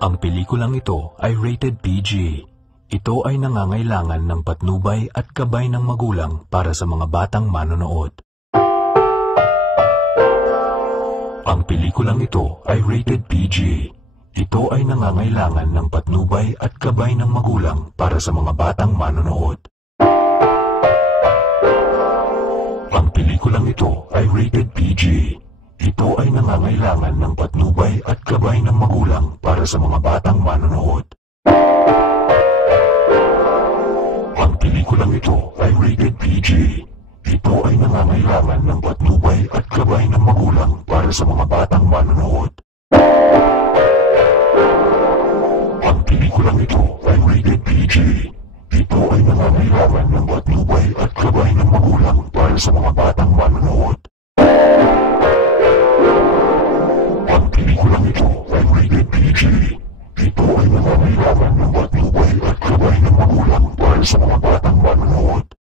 Ang pelikulang ito ay rated PG. Ito ay nangangailangan ng patnubay at gabay ng magulang para sa mga batang manonood. Ang pelikulang ito ay rated PG. Ito ay nangangailangan ng patnubay at gabay ng magulang para sa mga batang manonood. Ang pelikulang ito ay rated PG. Ito ay nangangailangan ng patnubay at gabay ng magulang para sa mga batang manonood. Ang pelikulang ito ay rated PG. Ito ay nangangailangan ng patnubay at gabay ng magulang para sa mga batang manonood. Ang pelikulang ito ay rated PG. Ito ay nangangailangan ng patnubay at gabay ng magulang para sa mga batang manonood. Ang pelikulang ito ay rated PG. Ito ay nangangailangan ng patnubay at gabay ng